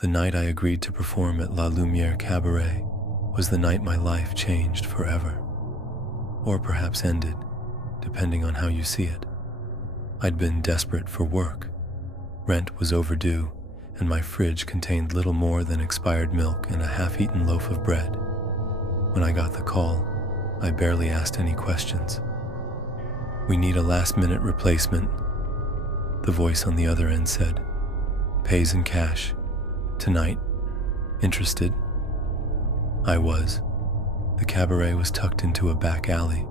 The night I agreed to perform at La Lumiere Cabaret was the night my life changed forever. Or perhaps ended, depending on how you see it. I'd been desperate for work. Rent was overdue, and my fridge contained little more than expired milk and a half-eaten loaf of bread. When I got the call, I barely asked any questions. "We need a last-minute replacement," the voice on the other end said. "Pays in cash. Tonight. Interested?" I was. The cabaret was tucked into a back alley,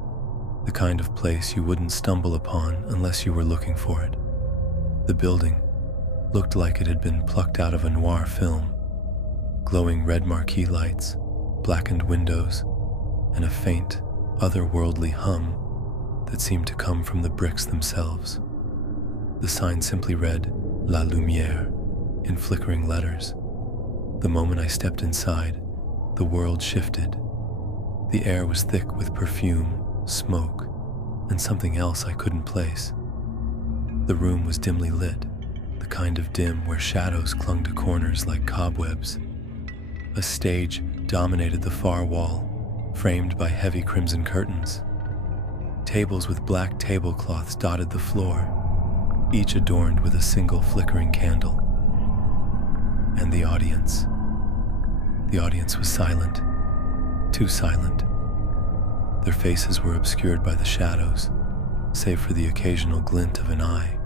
the kind of place you wouldn't stumble upon unless you were looking for it. The building looked like it had been plucked out of a noir film. Glowing red marquee lights, blackened windows, and a faint, otherworldly hum that seemed to come from the bricks themselves. The sign simply read, La Lumiere, in flickering letters. The moment I stepped inside, the world shifted. The air was thick with perfume, smoke, and something else I couldn't place. The room was dimly lit, the kind of dim where shadows clung to corners like cobwebs. A stage dominated the far wall, framed by heavy crimson curtains. Tables with black tablecloths dotted the floor, each adorned with a single flickering candle. And the audience. The audience was silent, too silent. Their faces were obscured by the shadows, save for the occasional glint of an eye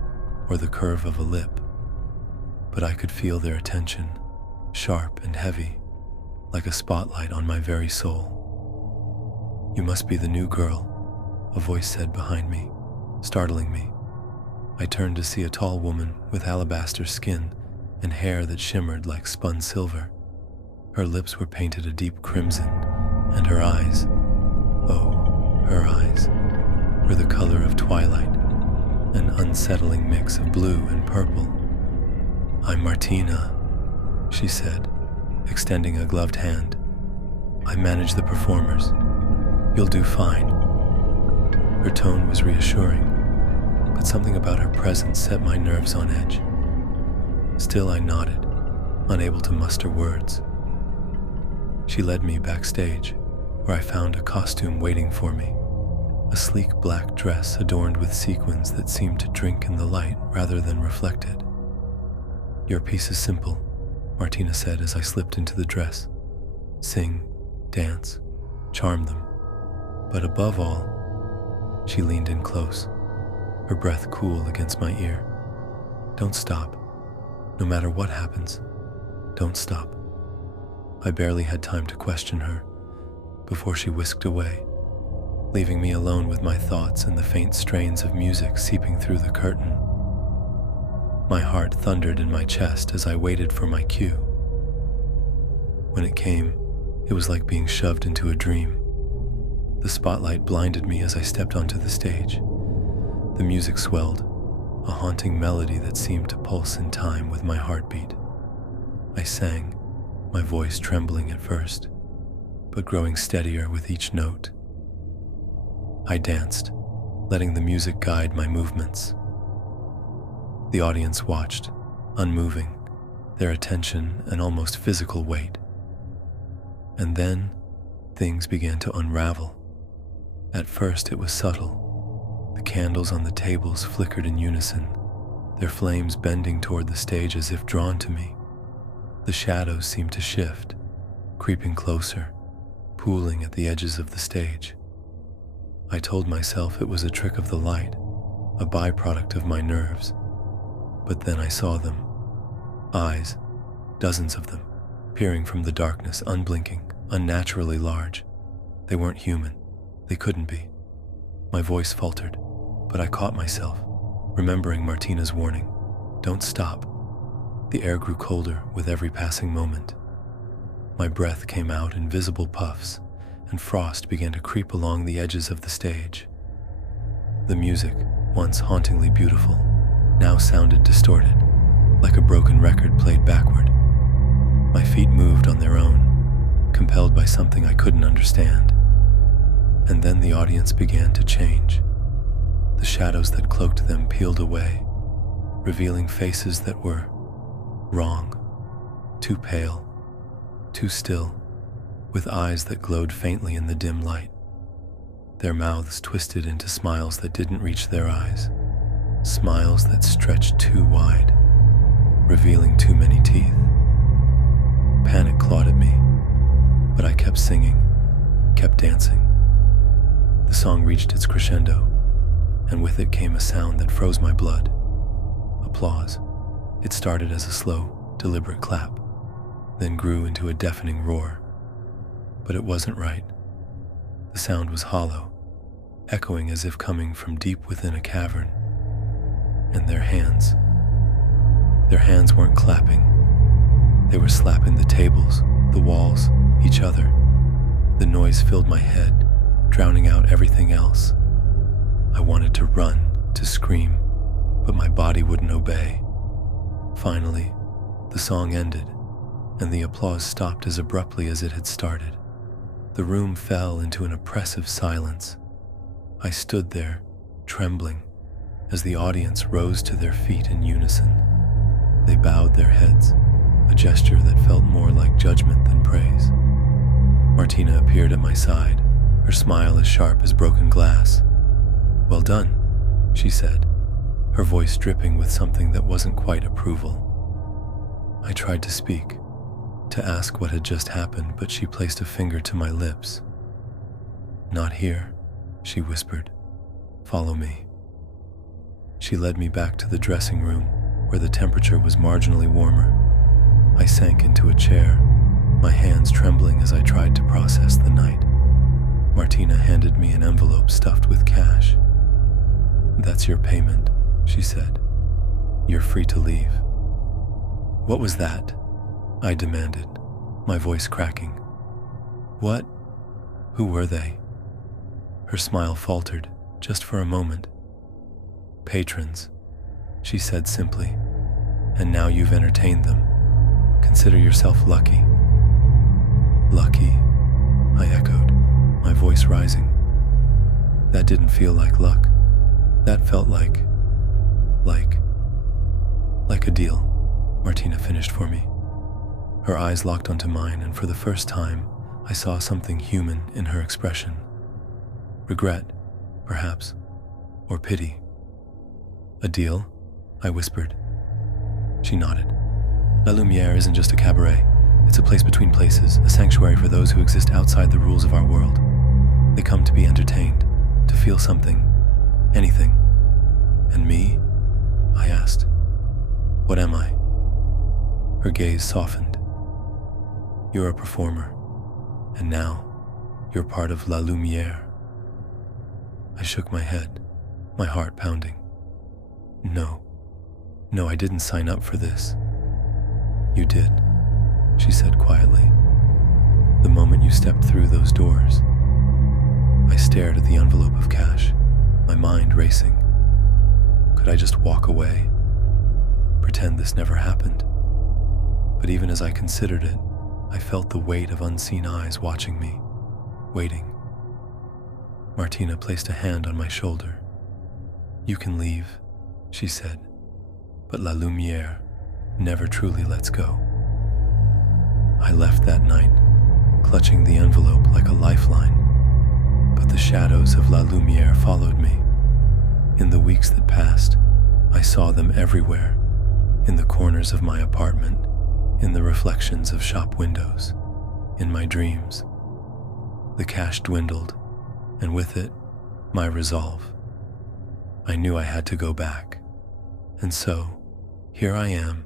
or the curve of a lip. But I could feel their attention, sharp and heavy, like a spotlight on my very soul. "You must be the new girl," a voice said behind me, startling me. I turned to see a tall woman with alabaster skin and hair that shimmered like spun silver. Her lips were painted a deep crimson, and her eyes, oh, her eyes, were the color of twilight, an unsettling mix of blue and purple. "I'm Martina," she said, extending a gloved hand. "I manage the performers. You'll do fine." Her tone was reassuring, but something about her presence set my nerves on edge. Still I nodded, unable to muster words. She led me backstage, where I found a costume waiting for me, a sleek black dress adorned with sequins that seemed to drink in the light rather than reflect it. "Your piece is simple," Martina said as I slipped into the dress. "Sing, dance, charm them. But above all," she leaned in close, her breath cool against my ear, "don't stop. No matter what happens, don't stop." I barely had time to question her before she whisked away, leaving me alone with my thoughts and the faint strains of music seeping through the curtain. My heart thundered in my chest as I waited for my cue. When it came, it was like being shoved into a dream. The spotlight blinded me as I stepped onto the stage. The music swelled, a haunting melody that seemed to pulse in time with my heartbeat. I sang, my voice trembling at first, but growing steadier with each note. I danced, letting the music guide my movements. The audience watched, unmoving, their attention an almost physical weight. And then, things began to unravel. At first it was subtle. The candles on the tables flickered in unison, their flames bending toward the stage as if drawn to me. The shadows seemed to shift, creeping closer, pooling at the edges of the stage. I told myself it was a trick of the light, a byproduct of my nerves. But then I saw them. Eyes, dozens of them, peering from the darkness, unblinking, unnaturally large. They weren't human. They couldn't be. My voice faltered, but I caught myself, remembering Martina's warning. Don't stop. The air grew colder with every passing moment. My breath came out in visible puffs, and frost began to creep along the edges of the stage. The music, once hauntingly beautiful, now sounded distorted, like a broken record played backward. My feet moved on their own, compelled by something I couldn't understand. And then the audience began to change. The shadows that cloaked them peeled away, revealing faces that were wrong. too pale, too still, with eyes that glowed faintly in the dim light. Their mouths twisted into smiles that didn't reach their eyes, smiles that stretched too wide, revealing too many teeth. Panic clawed at me, but I kept singing, kept dancing. The song reached its crescendo, and with it came a sound that froze my blood. Applause. It started as a slow, deliberate clap, then grew into a deafening roar. But it wasn't right. The sound was hollow, echoing as if coming from deep within a cavern. And their hands weren't clapping. They were slapping the tables, the walls, each other. The noise filled my head, drowning out everything else. I wanted to run, to scream, but my body wouldn't obey. Finally, the song ended, and the applause stopped as abruptly as it had started. The room fell into an oppressive silence. I stood there, trembling, as the audience rose to their feet in unison. They bowed their heads, a gesture that felt more like judgment than praise. Martina appeared at my side, her smile as sharp as broken glass. "Well done," she said, her voice dripping with something that wasn't quite approval. I tried to speak, to ask what had just happened, but she placed a finger to my lips. "Not here," she whispered. "Follow me." She led me back to the dressing room, where the temperature was marginally warmer. I sank into a chair, my hands trembling as I tried to process the night. Martina handed me an envelope stuffed with cash. "That's your payment," she said. "You're free to leave." "What was that?" I demanded, my voice cracking. "What? Who were they?" Her smile faltered, just for a moment. "Patrons," she said simply. "And now you've entertained them. Consider yourself lucky." "Lucky?" I echoed, my voice rising. That didn't feel like luck. That felt like a deal, Martina finished for me. Her eyes locked onto mine, and for the first time, I saw something human in her expression. Regret, perhaps, or pity. "A deal?" I whispered. She nodded. La Lumiere isn't just a cabaret. It's a place between places, a sanctuary for those who exist outside the rules of our world. They come to be entertained, to feel something, anything. "And me?" I asked. "What am I?" Her gaze softened. "You're a performer, and now you're part of La Lumiere." I shook my head, my heart pounding. No, I didn't sign up for this." "You did," she said quietly. "The moment you stepped through those doors." I stared at the envelope of cash, my mind racing. Could I just walk away? Pretend this never happened? But even as I considered it, I felt the weight of unseen eyes watching me, waiting. Martina placed a hand on my shoulder. "You can leave," she said, "but La Lumiere never truly lets go." I left that night, clutching the envelope like a lifeline, but the shadows of La Lumiere followed me. In the weeks that passed, I saw them everywhere, in the corners of my apartment, in the reflections of shop windows, in my dreams. The cash dwindled, and with it, my resolve. I knew I had to go back, and so, here I am,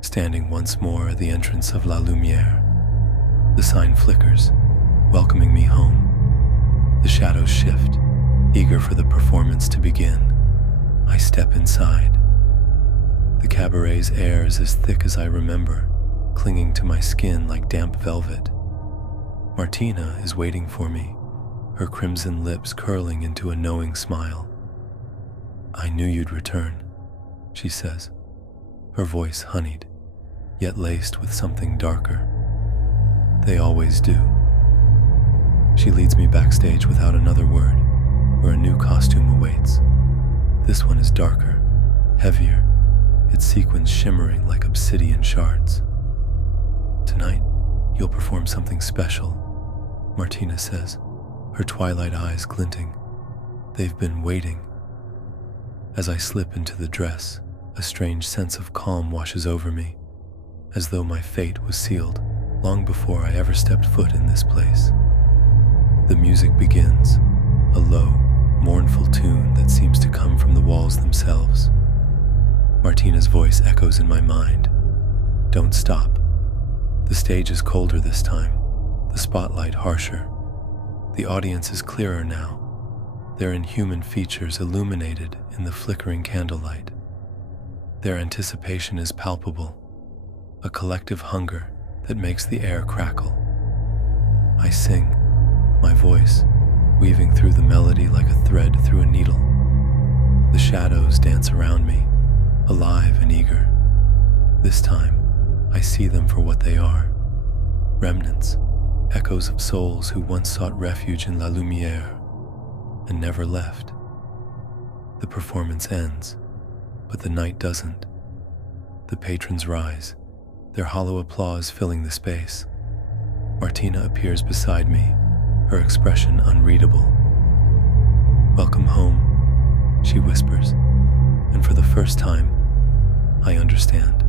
standing once more at the entrance of La Lumiere. The sign flickers, welcoming me home. The shadows shift, eager for the performance to begin. I step inside. The cabaret's air is as thick as I remember, clinging to my skin like damp velvet. Martina is waiting for me, her crimson lips curling into a knowing smile. "I knew you'd return," she says, her voice honeyed, yet laced with something darker. "They always do." She leads me backstage without another word, where a new costume awaits. This one is darker, heavier, its sequins shimmering like obsidian shards. Tonight, you'll perform something special, Martina says, her twilight eyes glinting. They've been waiting. As I slip into the dress, a strange sense of calm washes over me, as though my fate was sealed long before I ever stepped foot in this place. The music begins, a low, mournful tune that seems to come from the walls themselves. Martina's voice echoes in my mind. Don't stop. The stage is colder this time, the spotlight harsher. The audience is clearer now, their inhuman features illuminated in the flickering candlelight. Their anticipation is palpable, a collective hunger that makes the air crackle. I sing, my voice weaving through the melody like a thread through a needle. The shadows dance around me, alive and eager. This time, I see them for what they are, remnants, echoes of souls who once sought refuge in La Lumière and never left. The performance ends, but the night doesn't. The patrons rise, their hollow applause filling the space. Martina appears beside me, her expression unreadable. Welcome home, she whispers, and for the first time, I understand.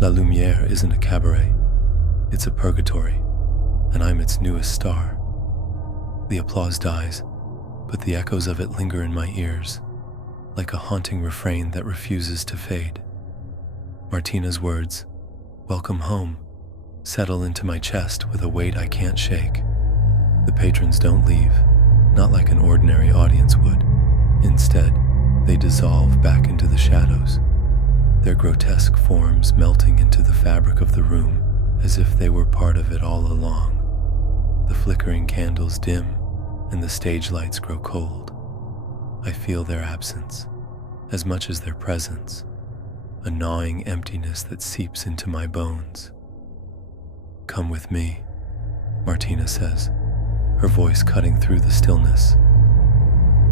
La Lumière isn't a cabaret, it's a purgatory, and I'm its newest star. The applause dies, but the echoes of it linger in my ears, like a haunting refrain that refuses to fade. Martina's words, "Welcome home," settle into my chest with a weight I can't shake. The patrons don't leave, not like an ordinary audience would. Instead, they dissolve back into the shadows, their grotesque forms melting into the fabric of the room as if they were part of it all along. The flickering candles dim and the stage lights grow cold. I feel their absence as much as their presence, a gnawing emptiness that seeps into my bones. Come with me, Martina says, her voice cutting through the stillness.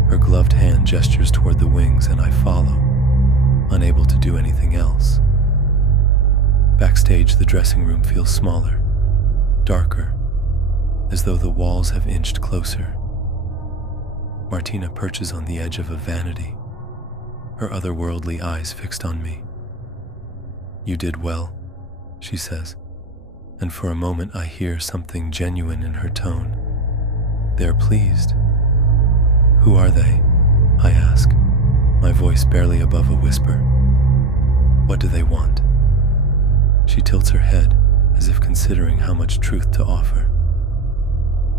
Her gloved hand gestures toward the wings and I follow, unable to do anything else. Backstage, the dressing room feels smaller, darker, as though the walls have inched closer. Martina perches on the edge of a vanity, her otherworldly eyes fixed on me. You did well, she says, and for a moment I hear something genuine in her tone. They're pleased. Who are they? I ask, my voice barely above a whisper. What do they want? She tilts her head as if considering how much truth to offer.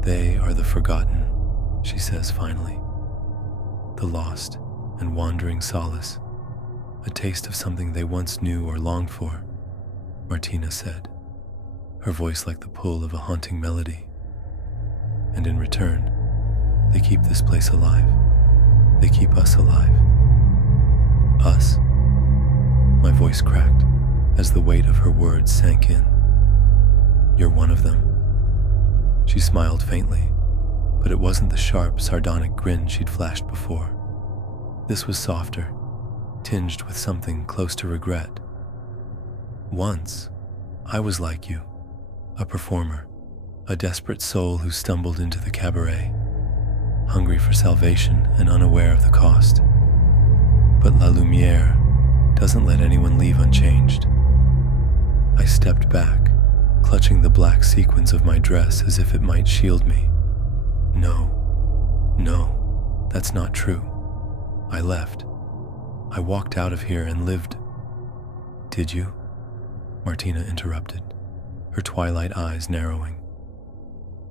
They are the forgotten, she says finally. The lost and wandering solace, a taste of something they once knew or longed for, Martina said, her voice like the pull of a haunting melody. And in return, they keep this place alive. They keep us alive. Us. My voice cracked as the weight of her words sank in. You're one of them. She smiled faintly, but it wasn't the sharp, sardonic grin she'd flashed before. This was softer, tinged with something close to regret. Once, I was like you, a performer, a desperate soul who stumbled into the cabaret, hungry for salvation and unaware of the cost. But La Lumière doesn't let anyone leave unchanged. I stepped back, clutching the black sequins of my dress as if it might shield me. No, that's not true. I left. I walked out of here and lived. Did you? Martina interrupted, her twilight eyes narrowing.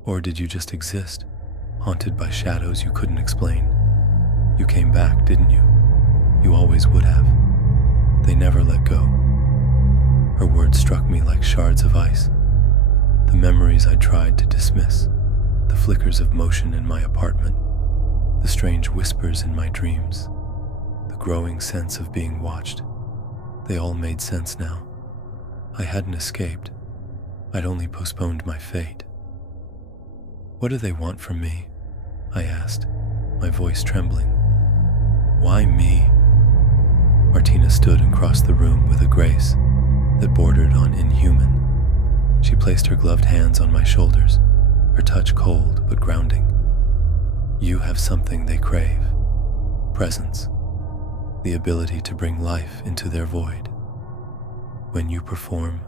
Or did you just exist, haunted by shadows you couldn't explain? You came back, didn't you? You always would have. They never let go. Her words struck me like shards of ice. The memories I tried to dismiss, the flickers of motion in my apartment, the strange whispers in my dreams, the growing sense of being watched. They all made sense now. I hadn't escaped. I'd only postponed my fate. What do they want from me? I asked, my voice trembling. Why me? Martina stood and crossed the room with a grace that bordered on inhuman. placed her gloved hands on my shoulders, her touch cold but grounding. You have something they crave: presence, the ability to bring life into their void. When you perform,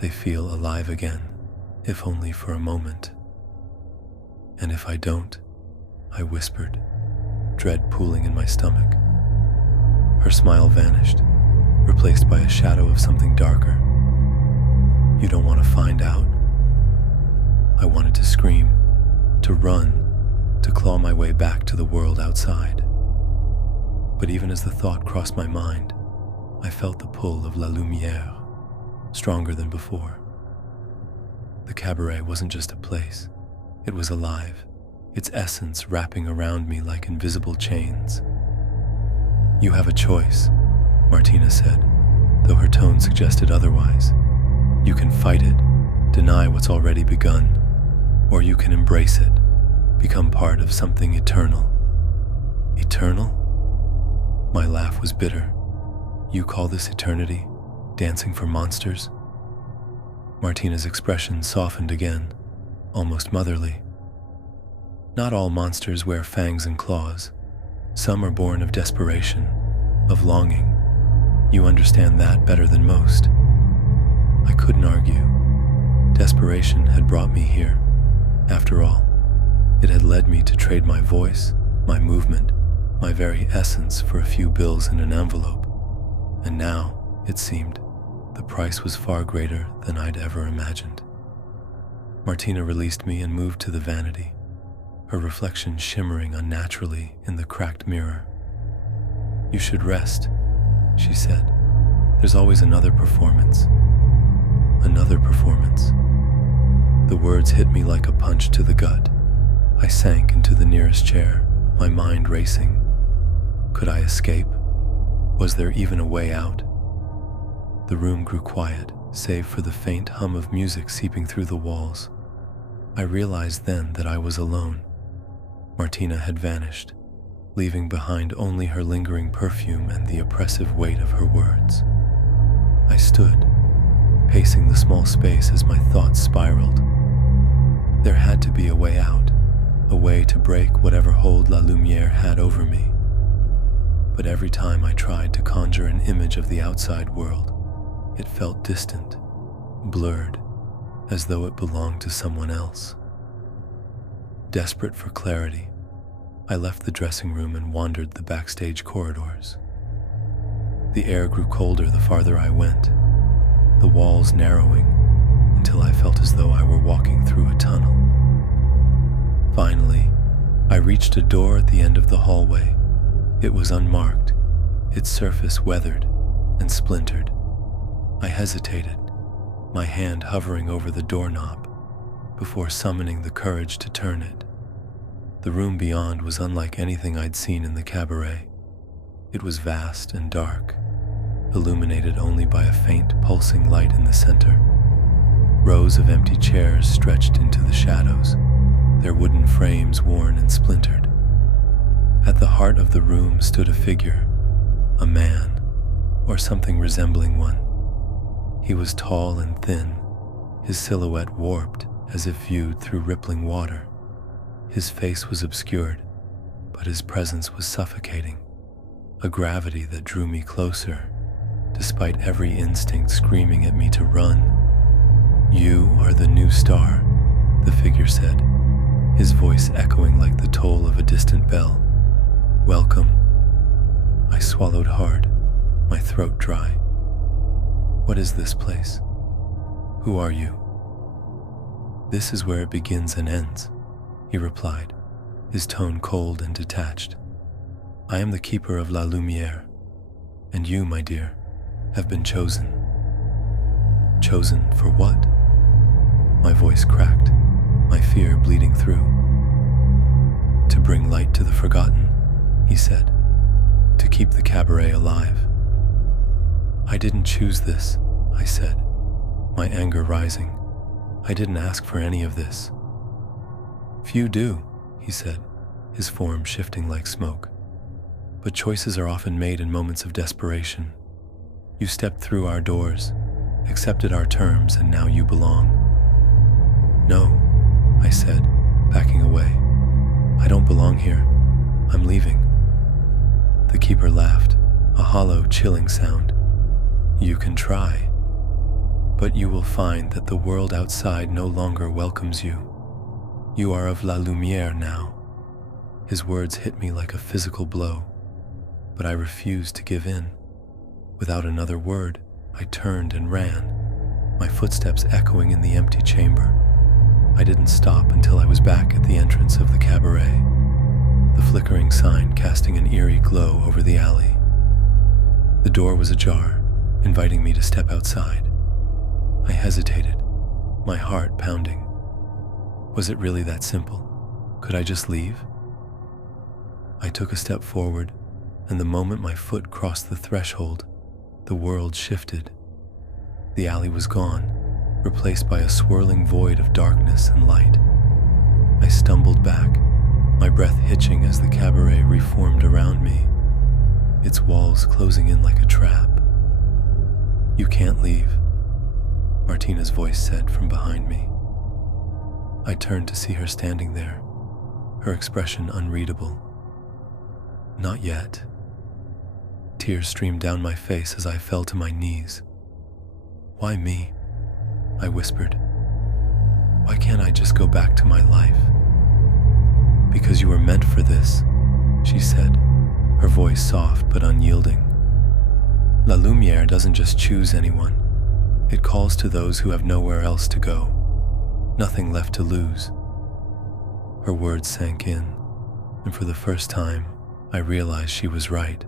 they feel alive again, if only for a moment. And if I don't, I whispered, dread pooling in my stomach. Her smile vanished, replaced by a shadow of something darker. You don't want to find out? I wanted to scream, to run, to claw my way back to the world outside. But even as the thought crossed my mind, I felt the pull of la lumière, stronger than before. The cabaret wasn't just a place, it was alive, its essence wrapping around me like invisible chains. You have a choice, Martina said, though her tone suggested otherwise. You can fight it, deny what's already begun, or you can embrace it, become part of something eternal. Eternal? My laugh was bitter. You call this eternity? Dancing for monsters? Martina's expression softened again, almost motherly. Not all monsters wear fangs and claws. Some are born of desperation, of longing. You understand that better than most. I couldn't argue. Desperation had brought me here. After all, it had led me to trade my voice, my movement, my very essence for a few bills in an envelope. And now, it seemed, the price was far greater than I'd ever imagined. Martina released me and moved to the vanity, her reflection shimmering unnaturally in the cracked mirror. You should rest, she said. There's always another performance. Another performance. The words hit me like a punch to the gut. I sank into the nearest chair, my mind racing. Could I escape? Was there even a way out? The room grew quiet, save for the faint hum of music seeping through the walls. I realized then that I was alone. Martina had vanished, leaving behind only her lingering perfume and the oppressive weight of her words. I stood, pacing the small space as my thoughts spiraled. There had to be a way out, a way to break whatever hold La Lumière had over me. But every time I tried to conjure an image of the outside world, it felt distant, blurred, as though it belonged to someone else. Desperate for clarity, I left the dressing room and wandered the backstage corridors. The air grew colder the farther I went, the walls narrowing until I felt as though I were walking through a tunnel. Finally, I reached a door at the end of the hallway. It was unmarked, its surface weathered and splintered. I hesitated, my hand hovering over the doorknob, before summoning the courage to turn it. The room beyond was unlike anything I'd seen in the cabaret. It was vast and dark, illuminated only by a faint, pulsing light in the center. Rows of empty chairs stretched into the shadows, their wooden frames worn and splintered. At the heart of the room stood a figure, a man, or something resembling one. He was tall and thin, his silhouette warped as if viewed through rippling water. His face was obscured, but his presence was suffocating, a gravity that drew me closer, despite every instinct screaming at me to run. You are the new star, the figure said, his voice echoing like the toll of a distant bell. Welcome. I swallowed hard, my throat dry. What is this place? Who are you? This is where it begins and ends, he replied, his tone cold and detached. I am the keeper of La Lumière, and you, my dear, have been chosen. Chosen for what? My voice cracked, my fear bleeding through. To bring light to the forgotten, he said, to keep the cabaret alive. I didn't choose this, I said, my anger rising. I didn't ask for any of this. Few do, he said, his form shifting like smoke. But choices are often made in moments of desperation. You stepped through our doors, accepted our terms, and now you belong. "No," I said, backing away. "I don't belong here. I'm leaving." The keeper laughed, a hollow, chilling sound. "You can try, but you will find that the world outside no longer welcomes you. You are of La Lumière now." His words hit me like a physical blow, but I refused to give in. Without another word, I turned and ran, my footsteps echoing in the empty chamber. I didn't stop until I was back at the entrance of the cabaret, the flickering sign casting an eerie glow over the alley. The door was ajar, inviting me to step outside. I hesitated, my heart pounding. Was it really that simple? Could I just leave? I took a step forward, and the moment my foot crossed the threshold, the world shifted. The alley was gone, replaced by a swirling void of darkness and light. I stumbled back, my breath hitching as the cabaret reformed around me, its walls closing in like a trap. "You can't leave," Martina's voice said from behind me. I turned to see her standing there, her expression unreadable. "Not yet." Tears streamed down my face as I fell to my knees. "Why me?" I whispered. "Why can't I just go back to my life?" "Because you were meant for this," she said, her voice soft but unyielding. La Lumière doesn't just choose anyone. It calls to those who have nowhere else to go, nothing left to lose. Her words sank in, and for the first time, I realized she was right.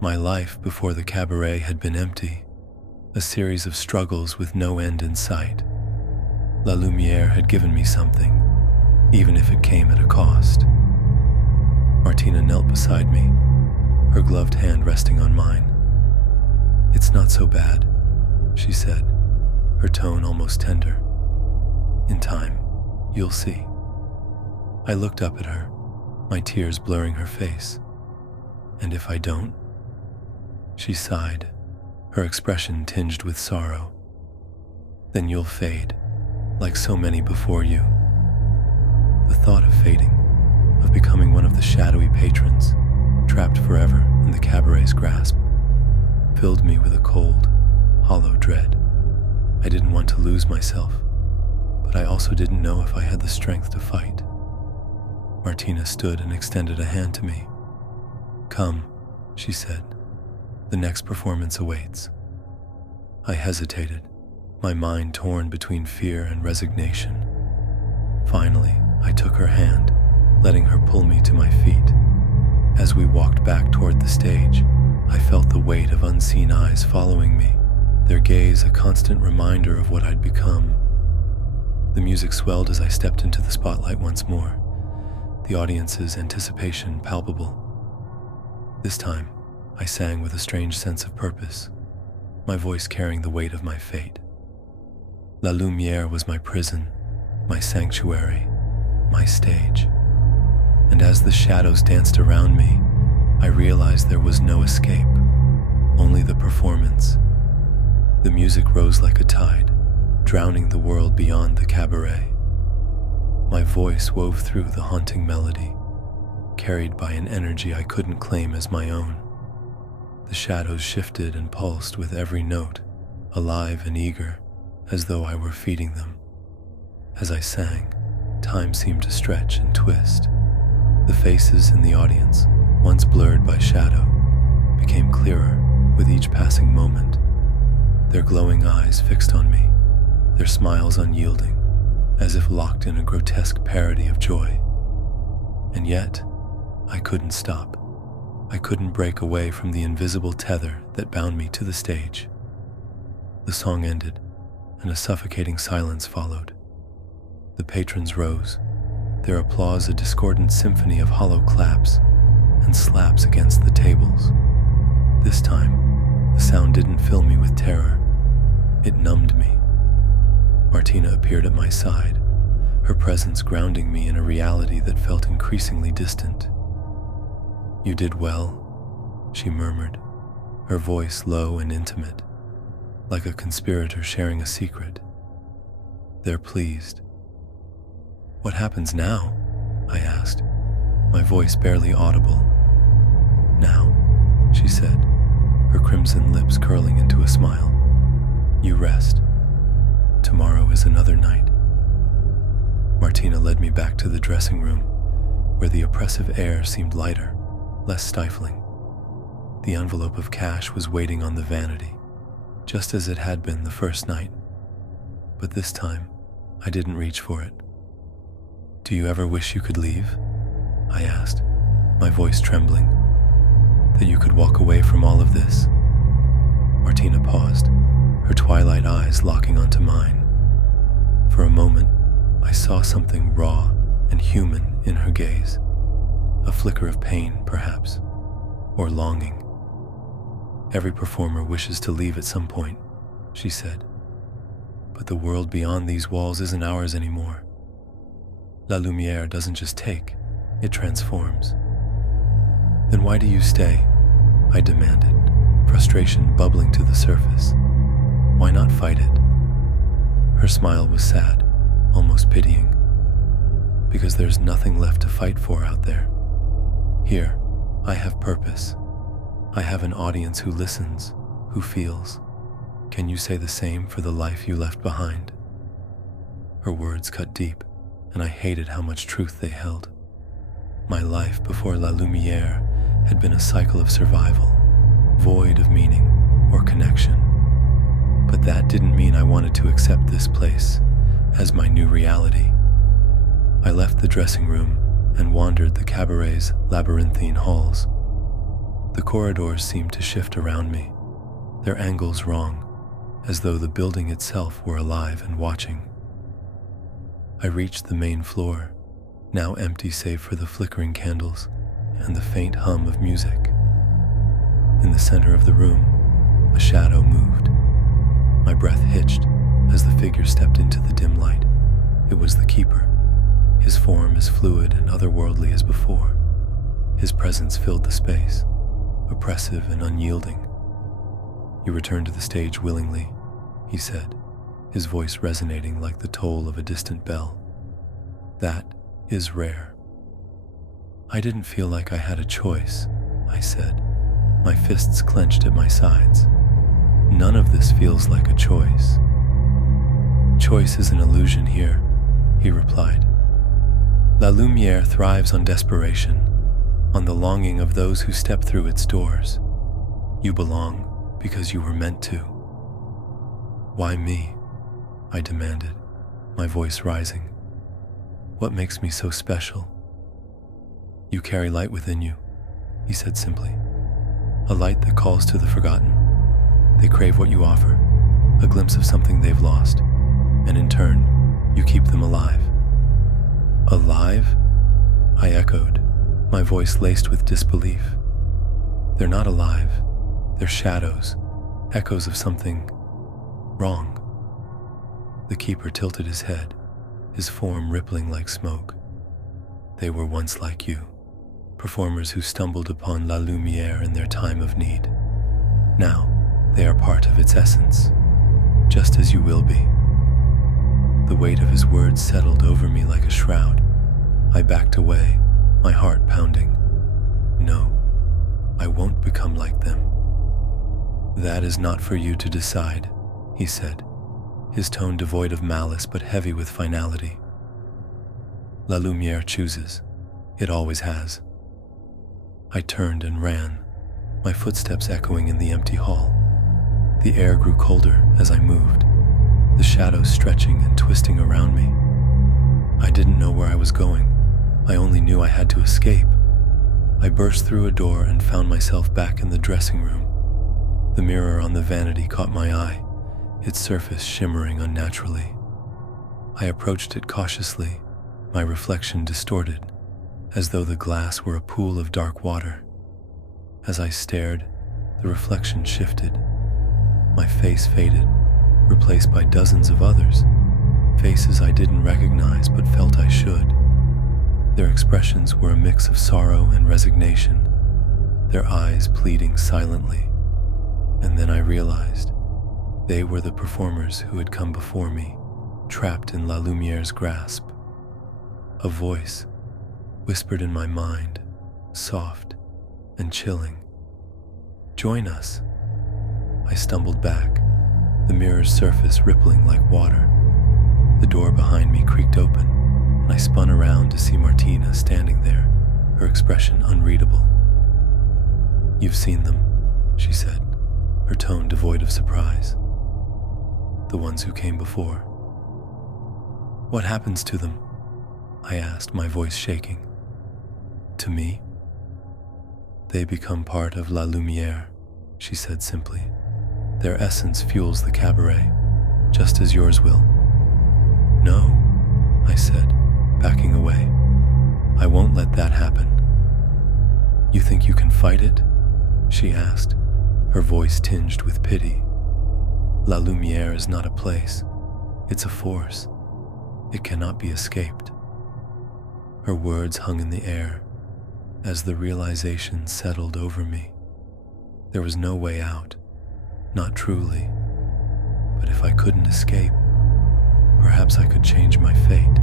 My life before the cabaret had been empty, a series of struggles with no end in sight. La Lumière had given me something, even if it came at a cost. Martina knelt beside me, her gloved hand resting on mine. "It's not so bad," she said, her tone almost tender. "In time, you'll see." I looked up at her, my tears blurring her face. "And if I don't?" She sighed, her expression tinged with sorrow. "Then you'll fade, like so many before you." The thought of fading, of becoming one of the shadowy patrons, trapped forever in the cabaret's grasp, filled me with a cold, hollow dread. I didn't want to lose myself, but I also didn't know if I had the strength to fight. Martina stood and extended a hand to me. "Come," she said. "The next performance awaits." I hesitated, my mind torn between fear and resignation. Finally, I took her hand, letting her pull me to my feet. As we walked back toward the stage, I felt the weight of unseen eyes following me, their gaze a constant reminder of what I'd become. The music swelled as I stepped into the spotlight once more, the audience's anticipation palpable. This time, I sang with a strange sense of purpose, my voice carrying the weight of my fate. La Lumière was my prison, my sanctuary, my stage. And as the shadows danced around me, I realized there was no escape, only the performance. The music rose like a tide, drowning the world beyond the cabaret. My voice wove through the haunting melody, carried by an energy I couldn't claim as my own. The shadows shifted and pulsed with every note, alive and eager, as though I were feeding them. As I sang, time seemed to stretch and twist. The faces in the audience, once blurred by shadow, became clearer with each passing moment. Their glowing eyes fixed on me, their smiles unyielding, as if locked in a grotesque parody of joy. And yet, I couldn't stop. I couldn't break away from the invisible tether that bound me to the stage. The song ended, and a suffocating silence followed. The patrons rose, their applause a discordant symphony of hollow claps and slaps against the tables. This time, the sound didn't fill me with terror. It numbed me. Martina appeared at my side, her presence grounding me in a reality that felt increasingly distant. "You did well," she murmured, her voice low and intimate, like a conspirator sharing a secret. "They're pleased, "What happens now?" I asked, my voice barely audible. "Now," she said, her crimson lips curling into a smile. "You rest. Tomorrow is another night." Martina led me back to the dressing room, where the oppressive air seemed lighter, less stifling. The envelope of cash was waiting on the vanity, just as it had been the first night. But this time, I didn't reach for it. "Do you ever wish you could leave?" I asked, my voice trembling. "That you could walk away from all of this?" Martina paused, her twilight eyes locking onto mine. For a moment, I saw something raw and human in her gaze. A flicker of pain, perhaps, or longing. "Every performer wishes to leave at some point," she said. "But the world beyond these walls isn't ours anymore. La Lumière doesn't just take, it transforms." "Then why do you stay?" I demanded, frustration bubbling to the surface. "Why not fight it?" Her smile was sad, almost pitying. "Because there's nothing left to fight for out there. Here, I have purpose. I have an audience who listens, who feels. Can you say the same for the life you left behind?" Her words cut deep, and I hated how much truth they held. My life before La Lumière had been a cycle of survival, void of meaning or connection. But that didn't mean I wanted to accept this place as my new reality. I left the dressing room and wandered the cabaret's labyrinthine halls. The corridors seemed to shift around me, their angles wrong, as though the building itself were alive and watching. I reached the main floor, now empty save for the flickering candles and the faint hum of music. In the center of the room, a shadow moved. My breath hitched as the figure stepped into the dim light. It was the keeper, his form as fluid and otherworldly as before. His presence filled the space, oppressive and unyielding. "You returned to the stage willingly," he said, his voice resonating like the toll of a distant bell. "That is rare." "I didn't feel like I had a choice," I said, my fists clenched at my sides. "None of this feels like a choice." "Choice is an illusion here," he replied. "La Lumière thrives on desperation, on the longing of those who step through its doors. You belong because you were meant to." "Why me?" I demanded, my voice rising. "What makes me so special?" "You carry light within you," he said simply. "A light that calls to the forgotten. They crave what you offer, a glimpse of something they've lost, and in turn, you keep them alive." "Alive?" I echoed, my voice laced with disbelief. "They're not alive. They're shadows, echoes of something wrong." The keeper tilted his head, his form rippling like smoke. "They were once like you, performers who stumbled upon La Lumière in their time of need. Now, they are part of its essence, just as you will be." The weight of his words settled over me like a shroud. I backed away, my heart pounding. "No, I won't become like them." "That is not for you to decide," he said, his tone devoid of malice but heavy with finality. "La Lumière chooses. It always has." I turned and ran, my footsteps echoing in the empty hall. The air grew colder as I moved, the shadows stretching and twisting around me. I didn't know where I was going. I only knew I had to escape. I burst through a door and found myself back in the dressing room. The mirror on the vanity caught my eye, its surface shimmering unnaturally. I approached it cautiously, my reflection distorted, as though the glass were a pool of dark water. As I stared, the reflection shifted. My face faded, replaced by dozens of others, faces I didn't recognize but felt I should. Their expressions were a mix of sorrow and resignation, their eyes pleading silently. And then I realized they were the performers who had come before me, trapped in La Lumière's grasp. A voice whispered in my mind, soft and chilling. "Join us." I stumbled back, the mirror's surface rippling like water. The door behind me creaked open, and I spun around to see Martina standing there, her expression unreadable. "You've seen them," she said, her tone devoid of surprise. "The ones who came before." "What happens to them?" I asked, my voice shaking. "To me? They become part of La Lumière," she said simply. "Their essence fuels the cabaret, just as yours will." "No," I said, backing away. "I won't let that happen." "You think you can fight it?" she asked, her voice tinged with pity. "La Lumière is not a place, it's a force. It cannot be escaped." Her words hung in the air as the realization settled over me. There was no way out, not truly. But if I couldn't escape, perhaps I could change my fate.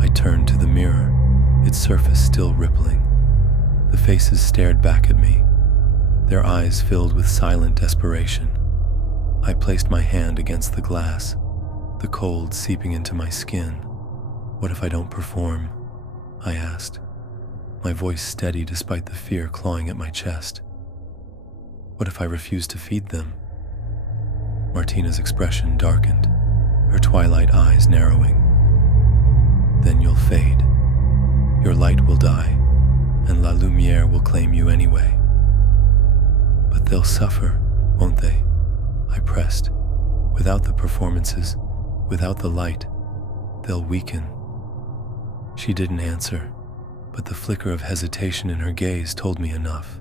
I turned to the mirror, its surface still rippling. The faces stared back at me, their eyes filled with silent desperation. I placed my hand against the glass, the cold seeping into my skin. "What if I don't perform?" I asked, my voice steady despite the fear clawing at my chest. "What if I refuse to feed them?" Martina's expression darkened, her twilight eyes narrowing. "Then you'll fade. Your light will die, and La Lumière will claim you anyway." "But they'll suffer, won't they?" I pressed. "Without the performances, without the light, they'll weaken." She didn't answer, but the flicker of hesitation in her gaze told me enough.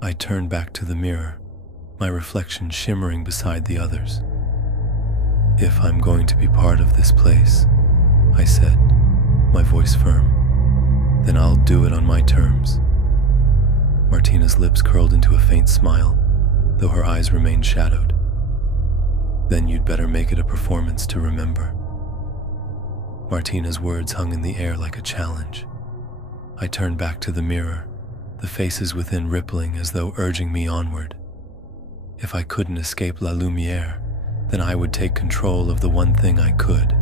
I turned back to the mirror, my reflection shimmering beside the others. "If I'm going to be part of this place," I said, my voice firm, "then I'll do it on my terms." Martina's lips curled into a faint smile, though her eyes remained shadowed. "Then you'd better make it a performance to remember." Martina's words hung in the air like a challenge. I turned back to the mirror, the faces within rippling as though urging me onward. If I couldn't escape La Lumière, then I would take control of the one thing I could,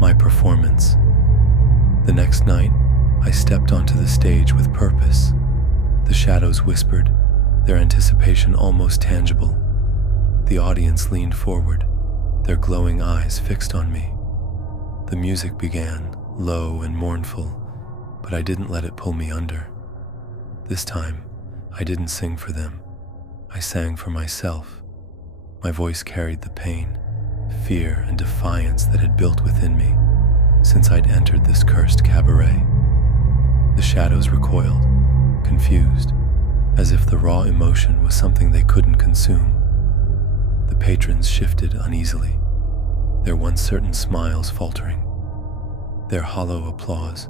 my performance. The next night, I stepped onto the stage with purpose. The shadows whispered, their anticipation almost tangible. The audience leaned forward, their glowing eyes fixed on me. The music began, low and mournful, but I didn't let it pull me under. This time, I didn't sing for them. I sang for myself. My voice carried the pain, fear, and defiance that had built within me since I'd entered this cursed cabaret. The shadows recoiled, confused, as if the raw emotion was something they couldn't consume. The patrons shifted uneasily, their once certain smiles faltering. Their hollow applause,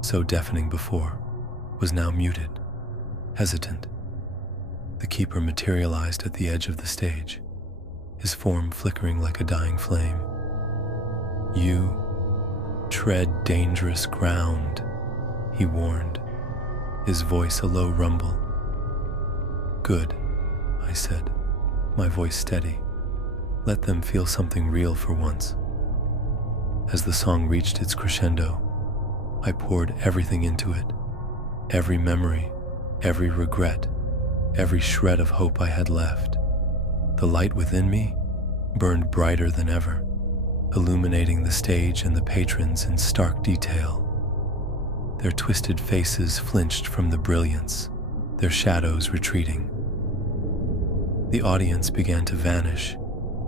so deafening before, was now muted, hesitant. The keeper materialized at the edge of the stage, his form flickering like a dying flame. "You tread dangerous ground," he warned, his voice a low rumble. "Good," I said, my voice steady. "Let them feel something real for once." As the song reached its crescendo, I poured everything into it, every memory, every regret, every shred of hope I had left. The light within me burned brighter than ever, illuminating the stage and the patrons in stark detail. Their twisted faces flinched from the brilliance, their shadows retreating. The audience began to vanish,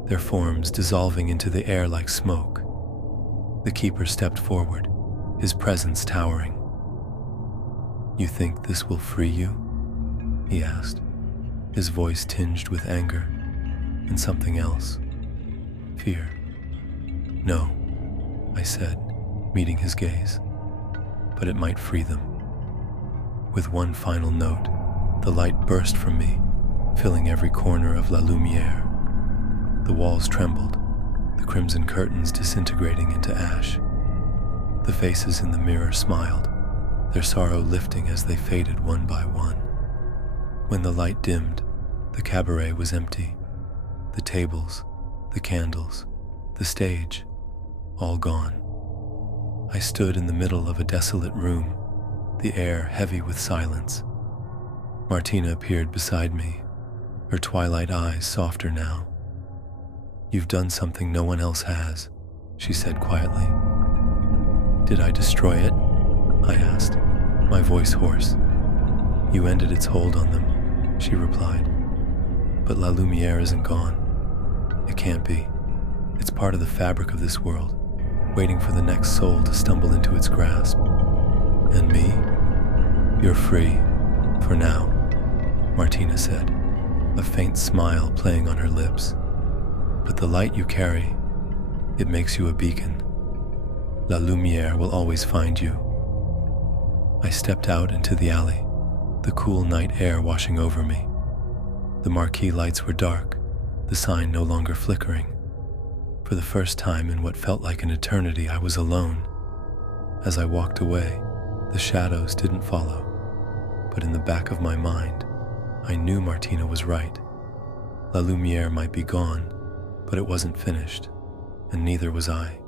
their forms dissolving into the air like smoke. The keeper stepped forward, his presence towering. "You think this will free you?" he asked, his voice tinged with anger and something else, fear. "No," I said, meeting his gaze, "but it might free them." With one final note, the light burst from me, filling every corner of La Lumière. The walls trembled, the crimson curtains disintegrating into ash. The faces in the mirror smiled, their sorrow lifting as they faded one by one. When the light dimmed, the cabaret was empty. The tables, the candles, the stage, all gone. I stood in the middle of a desolate room, the air heavy with silence. Martina appeared beside me, her twilight eyes softer now. "You've done something no one else has," she said quietly. "Did I destroy it?" I asked, my voice hoarse. "You ended its hold on them," she replied. "But La Lumiere isn't gone. It can't be. It's part of the fabric of this world, waiting for the next soul to stumble into its grasp. And me? You're free, for now," Martina said, a faint smile playing on her lips. "But the light you carry, it makes you a beacon. La Lumiere will always find you." I stepped out into the alley, the cool night air washing over me. The marquee lights were dark, the sign no longer flickering. For the first time in what felt like an eternity, I was alone. As I walked away, the shadows didn't follow, but in the back of my mind, I knew Martina was right. La Lumiere might be gone, but it wasn't finished, and neither was I.